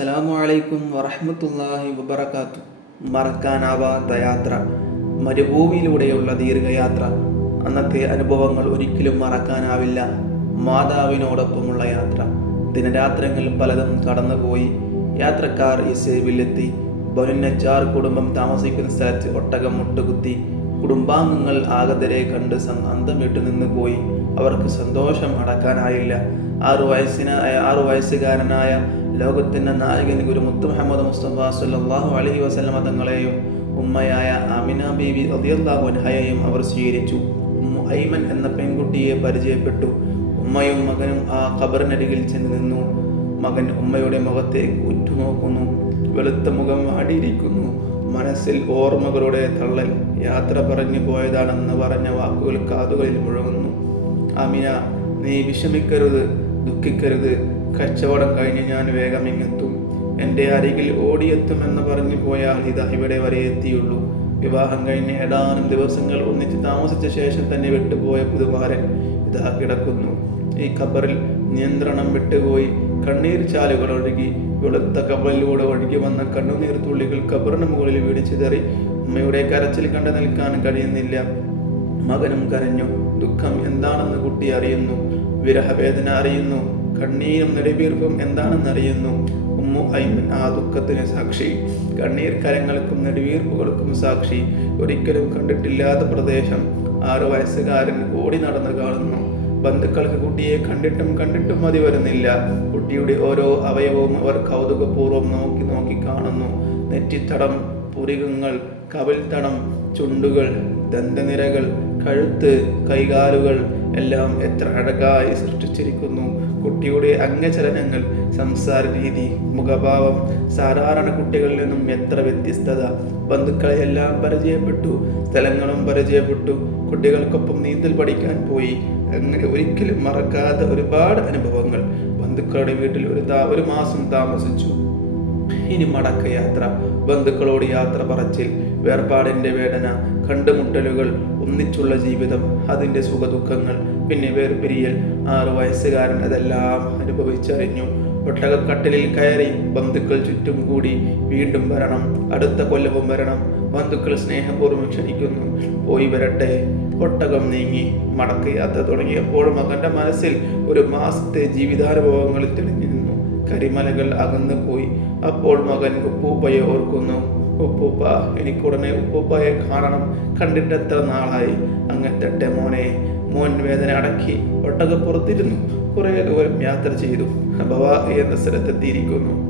അസ്സലാമു അലൈക്കും വറഹ്മത്തുള്ളാഹി വബറകാത്തു. മറക്കാനാവാത്ത യാത്ര മരുഭൂമിയിലൂടെയുള്ള ദീർഘയാത്ര. അന്നത്തെ അനുഭവങ്ങൾ ഒരിക്കലും മറക്കാനാവില്ല. മാതാവിനോടൊപ്പമുള്ള യാത്ര. ദിനരാത്രങ്ങൾ പലതും കടന്നുപോയി. യാത്രക്കാർ ഇസേബിലെത്തി ബനുനച്ചാർ കുടുംബം താമസിക്കുന്ന സ്ഥലത്ത് ഒട്ടകം മുട്ടുകുത്തി. കുടുംബാംഗങ്ങൾ ആഗതരെ കണ്ട് സം- അന്തം വിട്ടു നിന്ന് പോയി. അവർക്ക് സന്തോഷം അടക്കാനായില്ല. ആറു വയസ്സിന് ആറു വയസ്സുകാരനായ ലോകത്തിന്റെ നായകൻ ഗുരു മുത്തു മുഹമ്മദ് മുസ്തഫ സല്ലല്ലാഹു അലൈഹി വസല്ലമ തങ്ങളെയും ഉമ്മയായ അമിന ബീവി റളിയല്ലാഹു അൻഹയെയും അവർ സ്വീകരിച്ചു. ഉമ്മു ഐമൻ എന്ന പെൺകുട്ടിയെ പരിചയപ്പെട്ടു. ഉമ്മയും മകനും ആ ഖബറിനരികിൽ ചെന്ന് നിന്നു. മകൻ ഉമ്മയുടെ മുഖത്തേക്ക് ഉറ്റുനോക്കുന്നു. വെളുത്ത മുഖം വാടിയിരിക്കുന്നു മനസ്സിൽ ഓർമ്മകളുടെ തള്ളൽ യാത്ര പറഞ്ഞു പോയതാണെന്ന് പറഞ്ഞ വാക്കുകൾ കാതുകളിൽ മുഴങ്ങുന്നു. അമിന നീ വിഷമിക്കരുത് ദുഃഖിക്കരുത്. കച്ചവടം കഴിഞ്ഞ് ഞാൻ വേഗം ഇങ്ങെത്തും. എന്റെ അരികിൽ ഓടിയെത്തുമെന്ന് പറഞ്ഞു പോയാൽ ഇതാ ഇവിടെ വരെ എത്തിയുള്ളൂ. വിവാഹം കഴിഞ്ഞ് ഏതാനും ദിവസങ്ങൾ ഒന്നിച്ച് താമസിച്ച ശേഷം തന്നെ വിട്ടുപോയ പുതുവാരൻ ഇതാ കിടക്കുന്നു. ഈ ഖബറിൽ നിയന്ത്രണം വിട്ടുപോയി. കണ്ണീർ ചാലുകൾ ഒഴുകി വെളുത്ത കപ്പലിലൂടെ ഒഴുകി വന്ന കണ്ണുനീർ തുള്ളികൾ കബറിന് മുകളിൽ വീട് അമ്മയുടെ കരച്ചിൽ കണ്ടു നിൽക്കാൻ കഴിയുന്നില്ല. മകനും കരഞ്ഞു. ദുഃഖം എന്താണെന്ന് കുട്ടി അറിയുന്നു. വിരഹവേദന അറിയുന്നു. കണ്ണീരും നെടുവീർപ്പും എന്താണെന്ന് അറിയുന്നു. ഉമ്മു ഐമൻ ആ ദുഃഖത്തിന് സാക്ഷി. കണ്ണീർ കരങ്ങൾക്കും നെടുവീർപ്പുകൾക്കും സാക്ഷി. ഒരിക്കലും കണ്ടിട്ടില്ലാത്ത പ്രദേശം ആറു വയസ്സുകാരൻ ഓടി നടന്ന് കാണുന്നു. ബന്ധുക്കൾക്ക് കുട്ടിയെ കണ്ടിട്ടും കണ്ടിട്ടും മതി വരുന്നില്ല. കുട്ടിയുടെ ഓരോ അവയവവും അവർ കൗതുകപൂർവം നോക്കി നോക്കി കാണുന്നു. നെറ്റിത്തടം പുരികങ്ങൾ കവിൽത്തടം ചുണ്ടുകൾ ദന്തനിരകൾ കഴുത്ത് കൈകാലുകൾ എല്ലാം എത്ര അഴകായി സൃഷ്ടിച്ചിരിക്കുന്നു. കുട്ടിയുടെ അംഗചലനങ്ങൾ സംസാര രീതി മുഖഭാവം സാധാരണ കുട്ടികളിൽ നിന്നും എത്ര വ്യത്യസ്തത. ബന്ധുക്കളെ എല്ലാം പരിചയപ്പെട്ടു സ്ഥലങ്ങളും പരിചയപ്പെട്ടു. കുട്ടികൾക്കൊപ്പം നീന്തൽ പഠിക്കാൻ പോയി. അങ്ങനെ ഒരിക്കലും മറക്കാത്ത ഒരുപാട് അനുഭവങ്ങൾ. ബന്ധുക്കളുടെ വീട്ടിൽ ഒരു ഒരു മാസം താമസിച്ചു. ഇനി മടക്ക യാത്ര ബന്ധുക്കളോട് യാത്ര പറച്ചിൽ വേർപാടിന്റെ വേദന കണ്ടുമുട്ടലുകൾ ഒന്നിച്ചുള്ള ജീവിതം അതിന്റെ സുഖദുഃഖങ്ങൾ പിന്നെ വേർപിരിയൽ. ആറു വയസ്സുകാരൻ അതെല്ലാം അനുഭവിച്ചറിഞ്ഞു. ഒട്ടകക്കട്ടിലിൽ കയറി ബന്ധുക്കൾ ചുറ്റും കൂടി വീണ്ടും വരണം. അടുത്ത കൊല്ലവും വരണം. ബന്ധുക്കൾ സ്നേഹപൂർവം ക്ഷണിക്കുന്നു. പോയി വരട്ടെ. ഒട്ടകം നീങ്ങി മടക്കയാത്ര തുടങ്ങിയപ്പോൾ മകന്റെ മനസ്സിൽ ഒരു മാസത്തെ ജീവിതാനുഭവങ്ങളിൽ തെളിഞ്ഞു. കരിമലകൾ അകന്നു പോയി. അപ്പോൾ മകൻ ഉപ്പൂപ്പയെ ഓർക്കുന്നു. ഉപ്പൂപ്പ എനിക്കുടനെ ഉപ്പൂപ്പയെ കാണണം. കണ്ടിട്ട് എത്ര നാളായി? അങ്ങനത്തെ മോനെ. മോൻ വേദന അടക്കി ഒട്ടകപ്പുറത്തിരുന്നു. കുറേ ദൂരം യാത്ര ചെയ്തു. അബവ എന്ന സ്ഥലത്തെത്തിയിരിക്കുന്നു